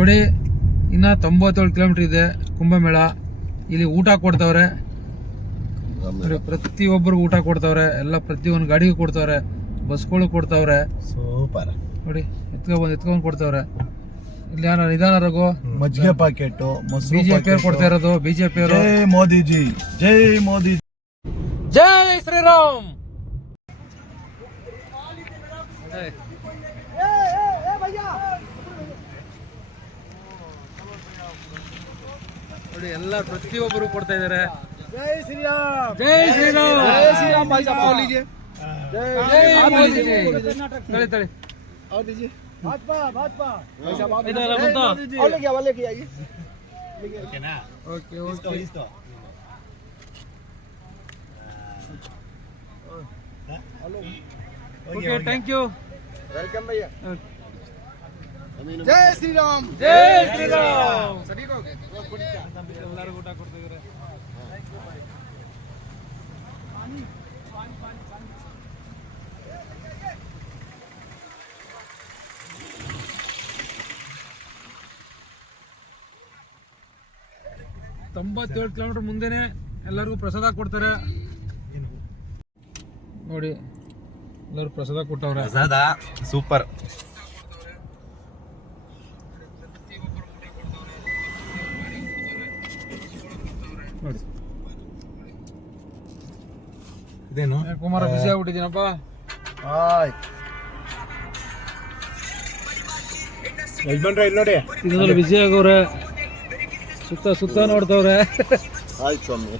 ನೋಡಿ ಇನ್ನ 97 ಕಿಲೋಮೀಟರ್ ಇದೆ ಕುಂಭಮೇಳ. ಇಲ್ಲಿ ಊಟ ಕೊಡ್ತಾವ್ರೆ, ಪ್ರತಿಯೊಬ್ಬರು ಊಟ ಕೊಡ್ತಾವ್ರೆ, ಎಲ್ಲ ಪ್ರತಿಯೊಂದು ಗಾಡಿಗೂ ಕೊಡ್ತಾವ್ರೆ, ಬಸ್ಗಳು ಕೊಡ್ತಾವ್ರೆ. ಸೂಪರ್ ನೋಡಿ ಎತ್ಕೊಂಡ್ ಕೊಡ್ತಾವ್ರೆ. ಇಲ್ಲಿ ಯಾರ ನಿಧಾನ ರಘು, ಮಜ್ಜಿಗೆ ಪಾಕೆಟ್, ಬಿಜೆಪಿ ಅವ್ರು ಕೊಡ್ತಾ ಇರೋದು. ಬಿಜೆಪಿ ಅವರು ಜೈ ಮೋದಿಜಿ, ಜೈ ಮೋದಿ, ಜೈ ಶ್ರೀರಾಮ್. ನೋಡಿ ಎಲ್ಲ ಪ್ರತಿಯೊಬ್ಬರು ಕೊಡ್ತಾ ಇದಾರೆ. ಜೈ ಶ್ರೀರಾಮ್, ಜೈ ಶ್ರೀರಾಮ್, ಜೈ ಶ್ರೀರಾಮ್ ಭಾई साहब बोलिए, ಜೈ ಮೋದಿ. ತಳಿ ತಳಿ और दीजिए भाजपा भाजपा भाई साहब आप ಇದೆಲ್ಲ ಬಂತು. और लेके आइए ओके ना, ಓಕೆ इसको ಓಕೆ इसको ಓಕೆ ಥ್ಯಾಂಕ್ ಯು. वेलकम भैया. जय श्री राम, ಜೈ ಶ್ರೀರಾಮ್. सभी को ಎಲ್ಲರಿಗೂ ಊಟ ಕೊಡ್ತಾ ಇದಾರೆ. ತೊಂಬತ್ತೇಳು ಕಿಲೋಮೀಟರ್ ಮುಂದೆನೆ ಎಲ್ಲರಿಗೂ ಪ್ರಸಾದ ಕೊಡ್ತಾರೆ. ನೋಡಿ ಎಲ್ಲರೂ ಪ್ರಸಾದ ಕೊಟ್ಟವ್ರೆ. ಪ್ರಸಾದ ಸೂಪರ್. ನೋಡಿ ಇದೇನು ಕುಮಾರ ಬಿಸಿ ಆಗ್ಬಿಟ್ಟಿದ್ದೀನಪ್ಪ. ಹಾಯ್ ಯಜಮಾನ್ರೆ, ಇಲ್ಲಿ ನೋಡಿ ತಿನ್ನೋದ್ರಲ್ಲಿ ಬಿಸಿ ಆಗೋರೆ, ಸುತ್ತ ಸುತ್ತ ನೋಡ್ತವ್ರೆ. ಹಾಯ್ ಸ್ವಾಮಿ.